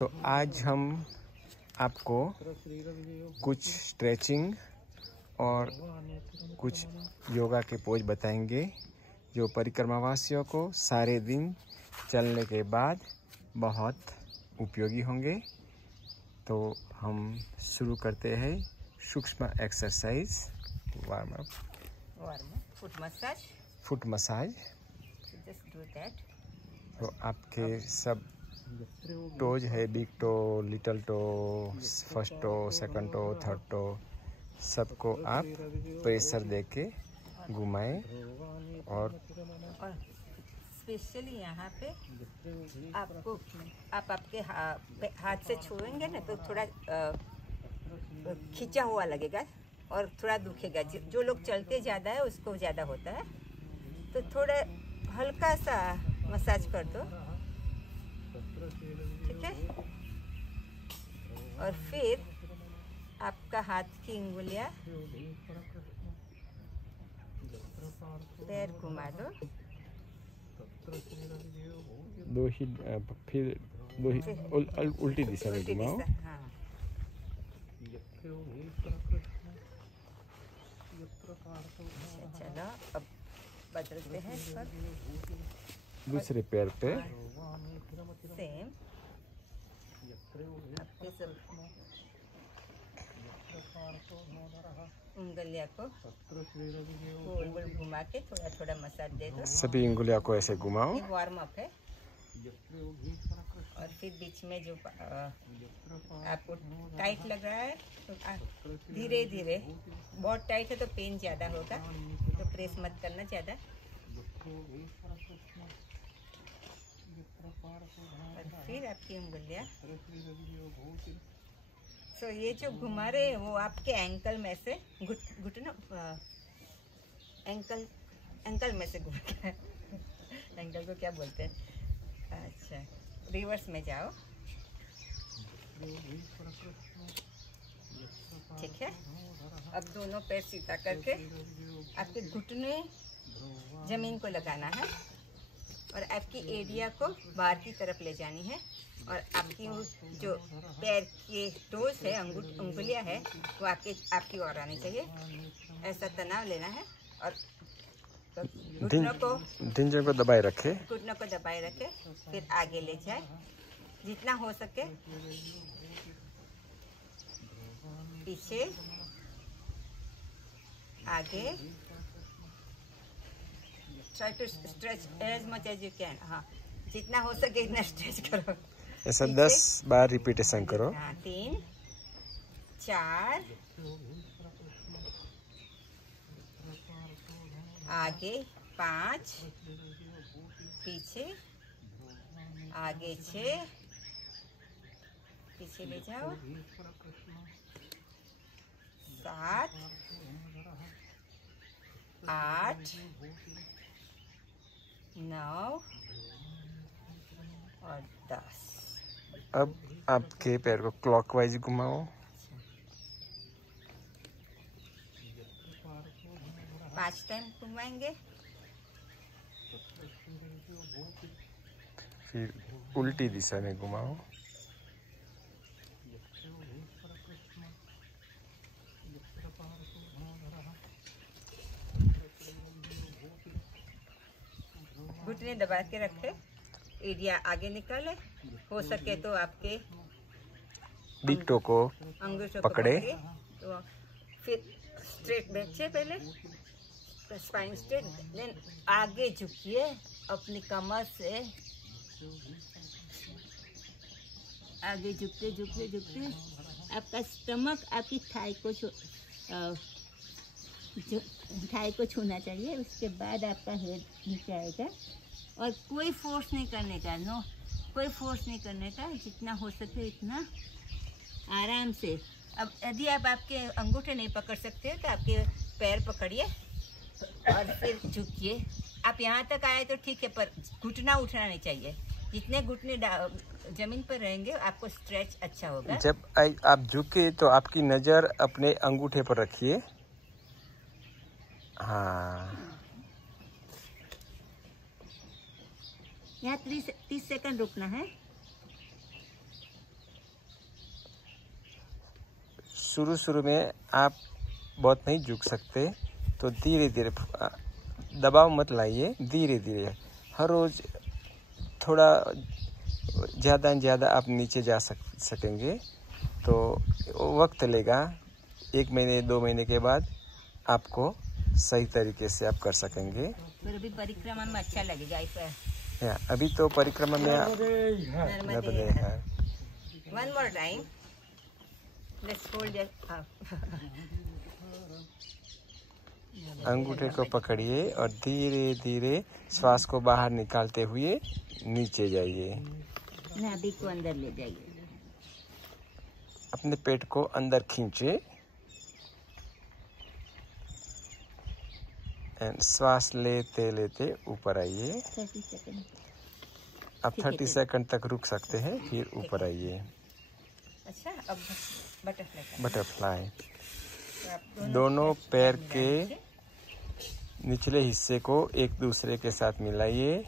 तो आज हम आपको कुछ स्ट्रेचिंग और कुछ योगा के पोज बताएंगे जो परिक्रमावासियों को सारे दिन चलने के बाद बहुत उपयोगी होंगे। तो हम शुरू करते हैं सूक्ष्म exercise warm up foot massage. तो आपके सब टोज है, big toe, little toe, first toe, second toe, third toe, सबको आप प्रेशर देके घुमाएं और स्पेशली यहाँ पे आपको आप आपके हाथ से छुएंगे ना तो थोड़ा खिंचा हुआ लगेगा और थोड़ा दुखेगा। जो लोग चलते ज़्यादा है उसको ज़्यादा होता है, तो थोड़ा हल्का सा मसाज कर दो, ठीक है। और फिर आपका हाथ की उंगलियां पैर घुमा दो, फिर उल्टी दिशा में घुमाओ। हाँ। चलो अब बदलते हैं पर दूसरे पैर पे सेम आपके सब उंगलियां को गोल गोल घुमा के थोड़ा थोड़ा मसाज दे दो। सभी उंगलियों को ऐसे घुमाओ। ये वार्म अप है। और फिर बीच में जो आपको टाइट लग रहा है तो धीरे धीरे, बहुत टाइट है तो पेन ज़्यादा होगा, तो प्रेस मत करना ज़्यादा। और फिर आपकी उंगलियां ये जो घुमा रहे हैं वो आपके एंकल में से घुटनों एंकल में से घुमा है। एंकल को क्या बोलते हैं? अच्छा, रिवर्स में जाओ, ठीक है। अब दोनों पैर सीधा करके आपके घुटने जमीन को लगाना है और आपकी एडिया को बाहर की तरफ ले जानी है। और आपकी जो पैर के टोस है, उंगलियां है, वो आपकी ओर आनी चाहिए। ऐसा तनाव लेना है और घुटनों को दबाए रखे, फिर आगे ले जाए जितना हो सके, पीछे आगे। Try to stretch as much as you can. हाँ, जितना हो सके इतना स्ट्रेच करो। ऐसा 10 बार रिपीटेशन करो। 3 4 आगे 5, पीछे आगे 6, पीछे ले जाओ 7 8 9 और 10। अब आपके पैर को क्लॉकवाइज घुमाओ। 5 टाइम घुमाएंगे। फिर उल्टी दिशा में घुमाओ। घुटने दबा के रखे, एरिया आगे निकाले, हो सके तो आपके बिग टो को पकड़े। तो फिर स्ट्रेट बैठिए, पहले स्पाइन स्ट्रेट, देन आगे झुकिए अपनी कमर से, आगे झुकते झुकते झुकते आपका स्टमक आपकी थाई को छूना चाहिए। उसके बाद आपका हेड नीचे आएगा और कोई फोर्स नहीं करने का, कोई फोर्स नहीं करने का, जितना हो सके इतना आराम से। अब यदि आप आपके अंगूठे नहीं पकड़ सकते तो आपके पैर पकड़िए और फिर झुकिए। आप यहाँ तक आए तो ठीक है, पर घुटना उठना नहीं चाहिए। जितने घुटने जमीन पर रहेंगे आपको स्ट्रेच अच्छा होगा। जब आप झुके तो आपकी नज़र अपने अंगूठे पर रखिए। हाँ, यहाँ 30 सेकंड रुकना है। शुरू में आप बहुत नहीं झुक सकते, तो धीरे धीरे दबाव मत लाइए, धीरे धीरे हर रोज़ थोड़ा ज़्यादा से ज़्यादा आप नीचे जा सकेंगे। तो वक्त लेगा, 1 महीने 2 महीने के बाद आपको सही तरीके से आप कर सकेंगे। फिर अभी परिक्रमा में अच्छा लगेगा इस पर। अभी तो परिक्रमा में नर्मदे हर। One more time. Let's hold it up. अंगूठे को पकड़िए और धीरे धीरे श्वास को बाहर निकालते हुए नीचे जाइए। नाभि को अंदर ले जाइए। अपने पेट को अंदर खींचे एंड श्वास लेते लेते ऊपर आइए। 30 सेकंड। आप 30 सेकंड तक रुक सकते हैं, फिर ऊपर आइए। अच्छा, अब बटरफ्लाई। तो दोनों पैर के निचले हिस्से को एक दूसरे के साथ मिलाइए।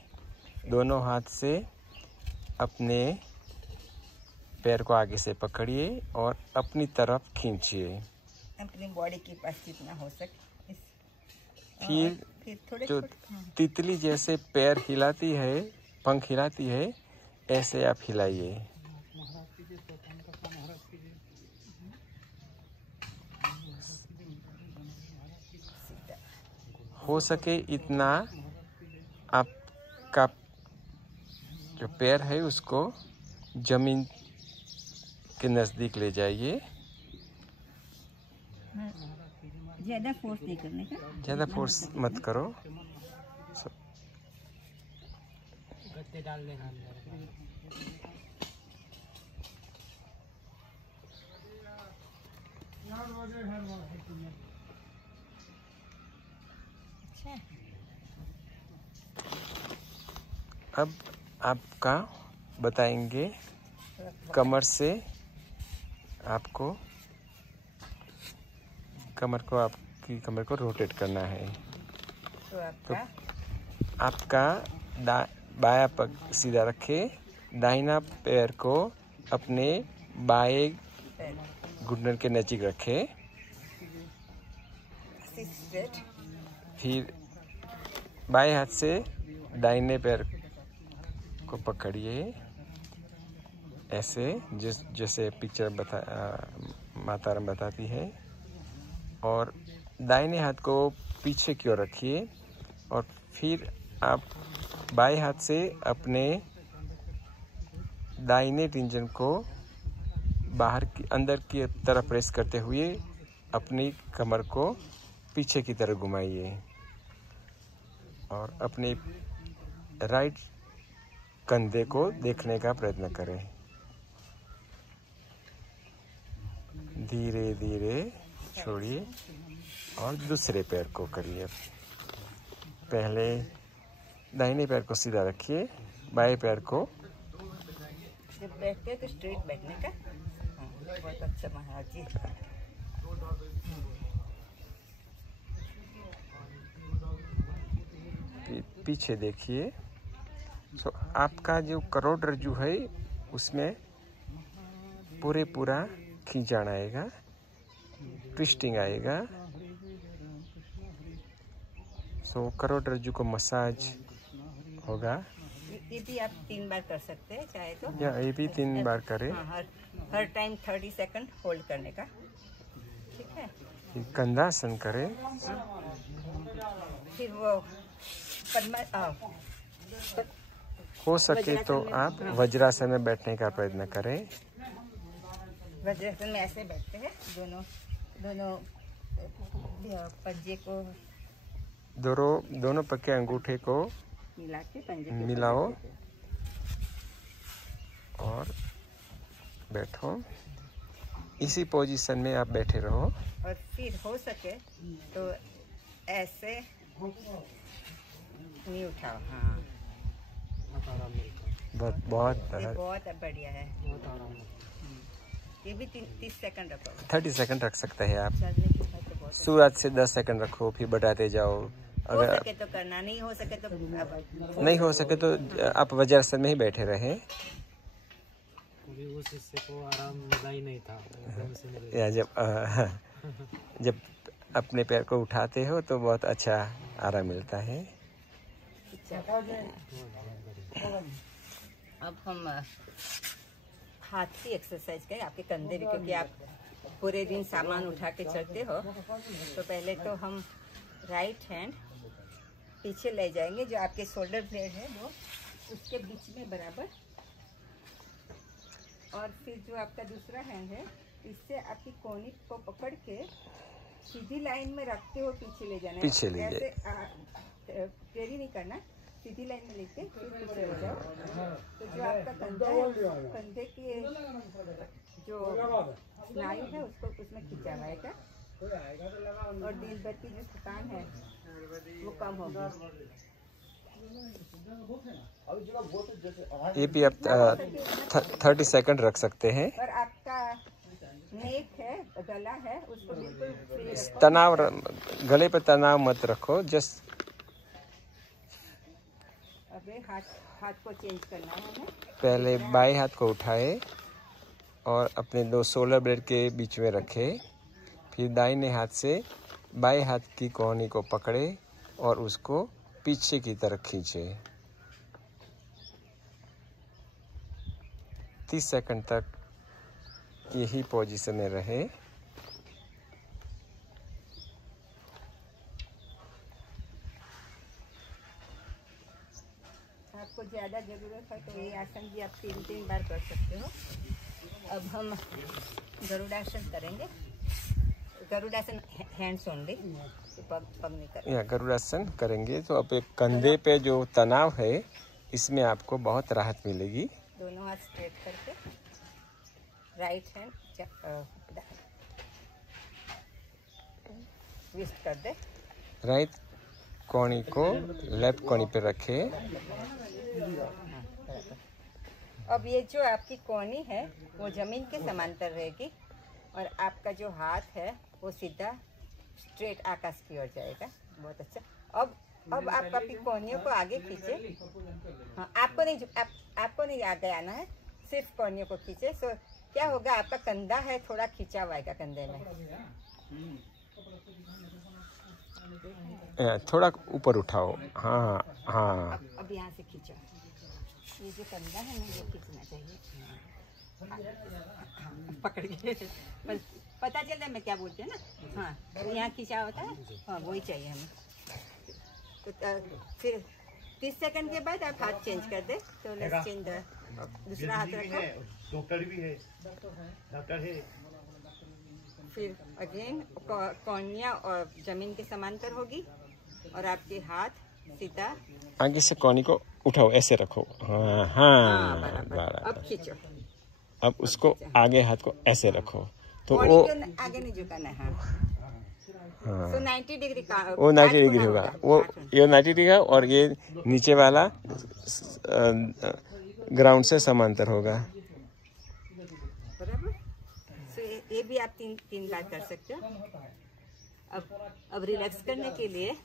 दोनों हाथ से अपने पैर को आगे से पकड़िए और अपनी तरफ खींचिए। अपनी बॉडी के पास जितना हो सके। फिर थोड़े जो तितली जैसे पैर हिलाती है, पंख हिलाती है, ऐसे आप हिलाइए। हो सके इतना आपका जो पैर है उसको जमीन के नजदीक ले जाइए। ज्यादा फोर्स नहीं करने का। ज्यादा फोर्स मत करो। गत्ते डाल देना अंदर। अब आपका बताएंगे कमर से आपको आपकी कमर को रोटेट करना है। तो आपका बायां पग सीधा रखे, दाहिना पैर को अपने बाएं घुटने के नजीक रखे। फिर बाएं हाथ से दाहिने पैर को पकड़िए, ऐसे जैसे पिक्चर माता राम बताती है। और दाहिने हाथ को पीछे की ओर रखिए और फिर आप बाएं हाथ से अपने दाहिने रिंजन को अंदर की तरफ प्रेस करते हुए अपनी कमर को पीछे की तरफ घुमाइए और अपने राइट कंधे को देखने का प्रयत्न करें। धीरे धीरे छोड़िए और दूसरे पैर को करिए। पहले दाहिने पैर को सीधा रखिए, बाएं पैर को। जब बैठते तो स्ट्रेट बैठने का। बहुत अच्छा महाराज जी। पीछे देखिए। सो आपका जो करोड़ रज्जु है उसमें पूरा खींचाण आएगा, ट्विस्टिंग आएगा। सो करोड़ रज्जु को मसाज होगा। ये भी आप 3 बार कर सकते हैं चाहे तो। या ये भी 3 बार करें। हर टाइम 30 सेकंड होल्ड करने का। ठीक है। कंधासन करें। फिर वो हो सके तो आप वज्रासन में बैठने का प्रयत्न करें। वज्रासन में ऐसे बैठते हैं, दोनों पंजे को दोनों पग के अंगूठे को मिला के पंजे मिलाओ और बैठो। इसी पोजीशन में आप बैठे रहो। और फिर हो सके तो ऐसे नहीं उठाओ। हाँ, बहुत बढ़िया है। ये भी 30 सेकंड रखो। 30 सेकंड रख सकते हैं आप। चलने की बात तो बहुत शुरुआत से 10 सेकंड रखो, फिर बढ़ाते जाओ। हो सके तो करना, नहीं हो सके तो नहीं हो सके तो आप वज्रासन में ही बैठे रहे। अभी उस हिस्से को आराम मिला ही नहीं था, एकदम से मिल या जब अपने पैर को उठाते हो तो बहुत अच्छा आराम मिलता है। अब हम हाथ की एक्सरसाइज करें, आपके कंधे भी, क्योंकि आप पूरे दिन सामान उठा के चलते हो। तो पहले तो हम राइट हैंड पीछे ले जाएंगे, जो आपके शोल्डर ब्लेड है वो उसके बीच में बराबर, और फिर जो आपका दूसरा हैंड है इससे आपकी कोहनी को पकड़ के सीधी लाइन में रखते हो पीछे ले जाना है। पीछे ले ऐसे टेढ़ी नहीं करना, सीधी लाइन में लेके फिर पीछे ले जाओ। तो जो आपका कंधा है, कंधे की जो स्नायु है उसको उसमें खींचा रहेगा, और दिन भर की जो थकान है वो कम होगी। ये भी आप 30 सेकंड रख सकते हैं। और आपका नेक है, गला है, उसको बिल्कुल फ्री रखो। तनाव, गले पे तनाव मत रखो। जस्ट अबे हाथ को चेंज करना है हमें। पहले बाएं हाथ को उठाए और अपने दो शोल्डर ब्लेड के बीच में रखे, फिर दाहिने हाथ से बाएं हाथ की कोहनी को पकड़े और उसको पीछे की तरफ खींचे। 30 सेकंड तक यही पोजीशन में रहे। आपको ज़्यादा ज़रूरत है तो ये आसन भी आप 3 बार कर सकते हो। अब हम गरुड़ासन करेंगे। गरुड़ासन हैंड्स ओनली, पग नहीं करेंगे। या गरुड़ासन करेंगे तो अब एक कंधे पे जो तनाव है इसमें आपको बहुत राहत मिलेगी। दोनों हाथ स्ट्रेट करके राइट हैंड ट्विस्ट कर दे। राइट कोहनी को लेफ्ट कोहनी पे रखे। अब ये जो आपकी कोहनी है वो जमीन के समांतर रहेगी, और आपका जो हाथ है वो सीधा स्ट्रेट आकाश की ओर जाएगा। बहुत अच्छा। अब आप अपनी कोहनियों को आगे खींचे। हाँ, आपको नहीं आगे आना है, सिर्फ कोहनियों को खींचे। सो क्या होगा, आपका कंधा है थोड़ा खींचा हुआ है कंधे में। थोड़ा ऊपर उठाओ। हाँ हाँ। अब यहाँ से खींचो। ये जो कंधा है ना ये खींचना चाहिए। पकड़ के पता चल रहा है मैं क्या बोलते हैं ना। हाँ, यहाँ खींचा होता है। हाँ, वही चाहिए हमें। तो फिर 30 सेकंड के बाद आप हाथ चेंज कर दे। तो लेट्स चेंज द दूसरा हाथ रखो। डॉक्टर भी है, डॉक्टर है। फिर अगेन कोहनियाँ और जमीन के समांतर होगी, और आपके हाथ सीधा आगे से कोहनी को उठाओ, ऐसे रखो। हाँ हाँ, बराबर। अब खींचो। अब उसको आगे हाथ को ऐसे रखो तो बॉडी वो को आगे नहीं झुकाना है। हाँ, तो 90 डिग्री का वो 90 डिग्री होगा। वो ये 90 डिग्री है और ये नीचे वाला ग्राउंड से समांतर होगा। बराबर। तो ये भी आप तीन बार कर सकते हो। अब रिलैक्स करने के लिए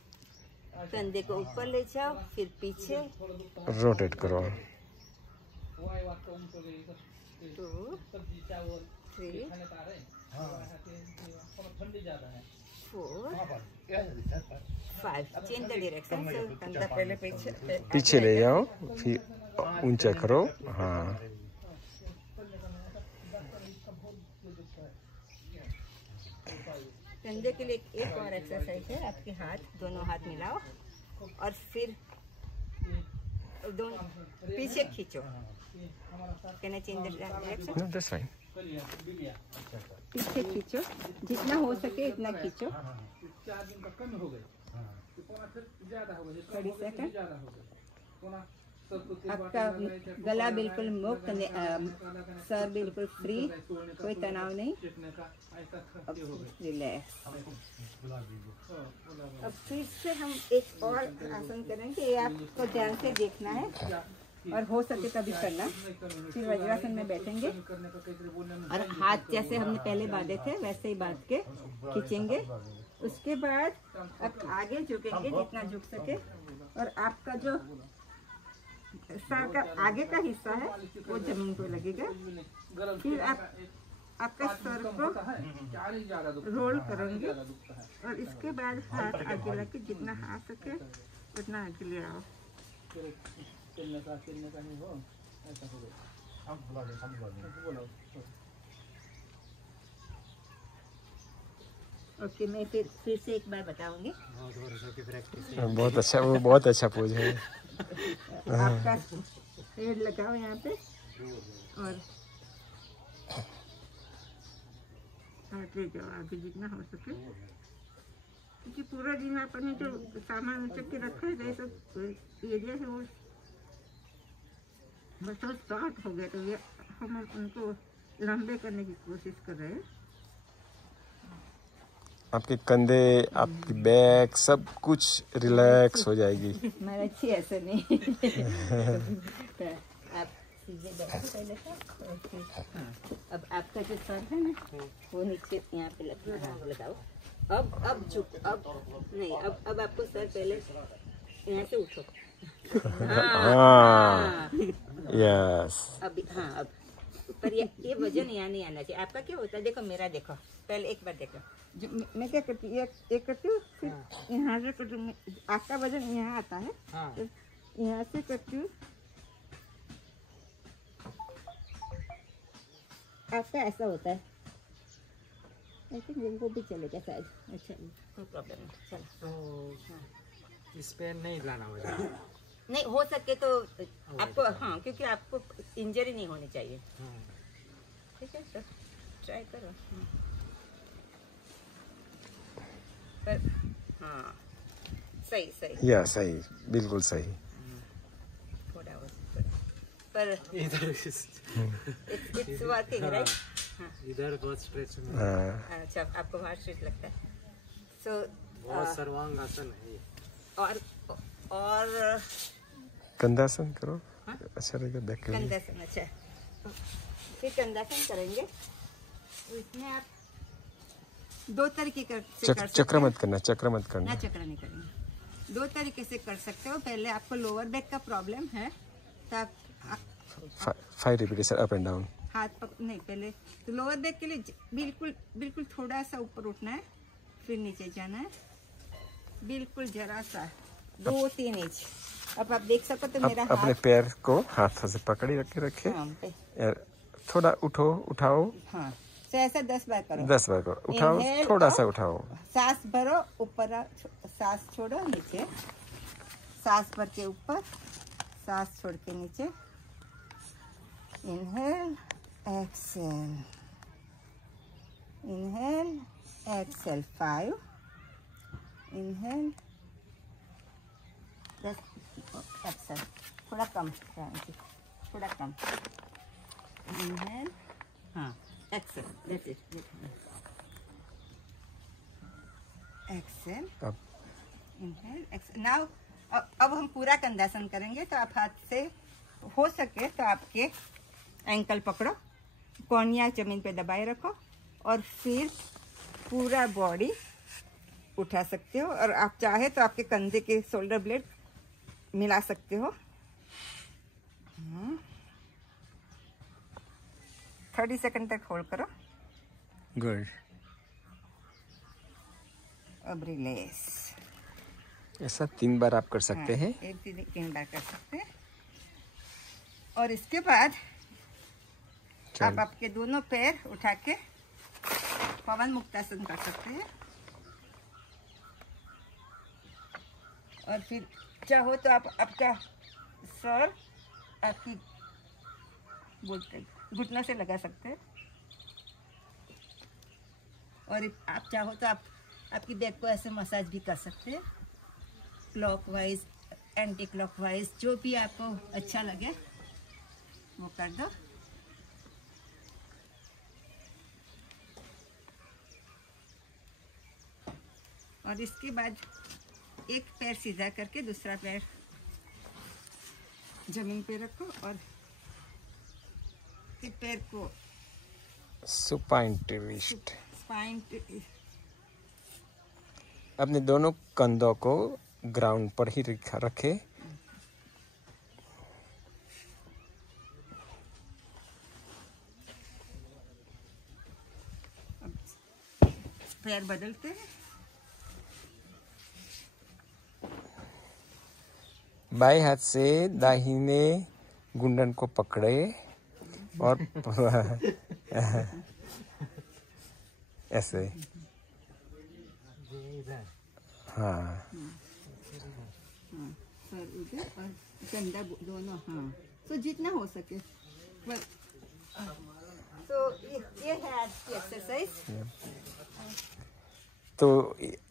कंधे को ऊपर ले जाओ, फिर पीछे रोटेट करो। 2 3 4 5। Change the direction. कंधा पहले पीछे ले जाओ, फिर ऊंचा करो। हाँ, कंधे के लिए एक और एक्सरसाइज है। आपके हाथ, दोनों हाथ मिलाओ और फिर दोनों पीछे खींचो। Can I change the direction? no, that's fine. पीछे खींचो, जितना हो सके इतना खींचो। 30 सेकंड। आपका गला बिल्कुल मुक्त, सर बिल्कुल फ्री, कोई तनाव नहीं। अब रिलैक्स। अब फिर से हम एक और आसन करेंगे। ये आपको ध्यान से देखना है और हो सके तभी करना। फिर वज्रासन में बैठेंगे और हाथ जैसे हमने पहले बांधे थे वैसे ही बांध के खींचेंगे। उसके बाद अब आगे झुकेंगे जितना झुक सके, और आपका जो सर का आगे का हिस्सा है वो जमीन को लगेगा। फिर आप आपका सर को रोल करेंगे और इसके बाद हाथ आगे लेके जितना आ सके उतना आगे ले आओ। ओके, मैं फिर से एक बार बताऊंगी। बहुत अच्छा, वो बहुत अच्छा पोज है। आपका हेड लगाओ यहाँ पे और हाथ ले जाओ आगे जितना हो सके, क्योंकि पूरा दिन आपने जो सामान उचक के रखा है सब एरिया है वो बस वो शॉर्ट हो गया, तो ये हम उनको लंबे करने की कोशिश कर रहे हैं। आपके कंधे, आपकी बैक, सब कुछ रिलैक्स हो जाएगी। मैं अच्छी ऐसे नहीं तो आप सीधे बैठो पहले तो, और फिर अब आपका जो सर है ना वो नीचे यहाँ पे लगाओ। अब चुप, अब नहीं, अब आपको सर पहले यहाँ से उठो। हाँ, यस। अब पर ये वजन यहाँ नहीं आना चाहिए। आपका क्या होता है, देखो मेरा देखो, पहले एक बार देखो जो मैं क्या करती हूँ, एक करती हूँ, फिर यहाँ से करती हूँ। आपका वजन यहाँ आता है, तो यहाँ से करती हूँ। आपका ऐसा होता है, आई थिंक इनको भी चलेगा शायद। अच्छा, कोई प्रॉब्लम नहीं, चलो। तो इस पे नहीं लाना होगा, नहीं हो सके तो आपको, हाँ, क्योंकि आपको इंजरी नहीं होनी चाहिए। ठीक है, तो ट्राई करो। पर हाँ, सही सही, या सही, बिल्कुल सही। थोड़ा हो पर इधर इट्स वर्किंग राइट। इधर बहुत स्ट्रेच में। अच्छा, आपको बहुत स्ट्रेच लगता है, सो बहुत सर्वांग आसन है ये। और कंधासन करो। हाँ? अच्छा रहेगा बैक के लिए। कंधासन, अच्छा, फिर कंधासन करेंगे। तो इसमें आप दो तरीके से कर सकते चक्र हैं। मत करना, चक्र मत ना, करना। चक्र नहीं करेंगे। दो तरीके से कर सकते हो। पहले आपको लोअर बैक का प्रॉब्लम है तो आप 5 रिपीटेशन अप एंड डाउन। हाथ नहीं, पहले तो लोअर बैक के लिए बिल्कुल थोड़ा सा ऊपर उठना है, फिर नीचे जाना है, बिल्कुल जरा सा 2-3 इंच। अब आप देख सको तो मेरा अपने हाथ पैर को हाथ से पकड़ी रखे। हाँ, यार थोड़ा उठाओ। हाँ, तो ऐसा 10 बार करो। 10 बार करो, उठाओ, Inhale थोड़ा और सा उठाओ। सांस भरो, ऊपर सांस छोड़ो, नीचे सांस भर के ऊपर, सांस छोड़ के नीचे। Inhale exhale, inhale exhale. 5 inhale, exhale. थोड़ा कम, थोड़ा कम। इनहेल, हाँ, एक्सेल, दैट्स इट। एक्सेल, अब इनहेल, एक्सेल। नाउ अब हम पूरा कंधासन करेंगे, तो आप हाथ से हो सके तो आपके एंकल पकड़ो, कोहनियाँ जमीन पे दबाए रखो, और फिर पूरा बॉडी उठा सकते हो। और आप चाहे तो आपके कंधे के शोल्डर ब्लेड मिला सकते हो। 30 सेकंड तक होल्ड करो। गुड। अब रिलीज। ऐसा 3 बार आप कर सकते हैं। एक 3 बार कर सकते हैं। और इसके बाद आप आपके दोनों पैर उठा के पवन मुक्तासन कर सकते हैं। और फिर चाहो तो आप आपका सर आपकी घुटनों से लगा सकते हैं। और आप चाहो तो आप आपकी बैक को ऐसे मसाज भी कर सकते हैं, क्लॉकवाइज, एंटी क्लॉकवाइज, जो भी आपको अच्छा लगे वो कर दो। और इसके बाद एक पैर सीधा करके दूसरा पैर जमीन पे रखो, और फिर पैर को सुपाइन ट्विस्ट। स्पाइन अपने दोनों कंधों को ग्राउंड पर ही रखे। पैर बदलते हैं। बाएं हाथ से दाहिने गुंडन को पकड़े और ऐसे। हाँ पर उधर और कंधा दोनों, हाँ। तो जितना हो सके। तो ये है आज की एक्सरसाइज। तो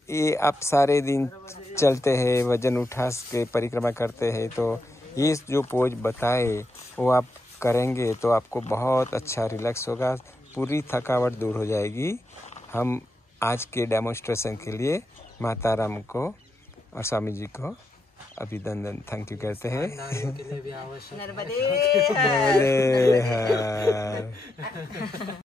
ये आप सारे दिन चलते हैं, वजन उठा के परिक्रमा करते हैं, तो ये जो पोज बताए वो आप करेंगे तो आपको बहुत अच्छा रिलैक्स होगा, पूरी थकावट दूर हो जाएगी। हम आज के डेमोन्स्ट्रेशन के लिए माता राम को और स्वामी जी को अभिनंदन, थैंक यू कहते हैं। नारियों के लिए भी आवश्यक है। नर्मदे हर। नर्मदे हर।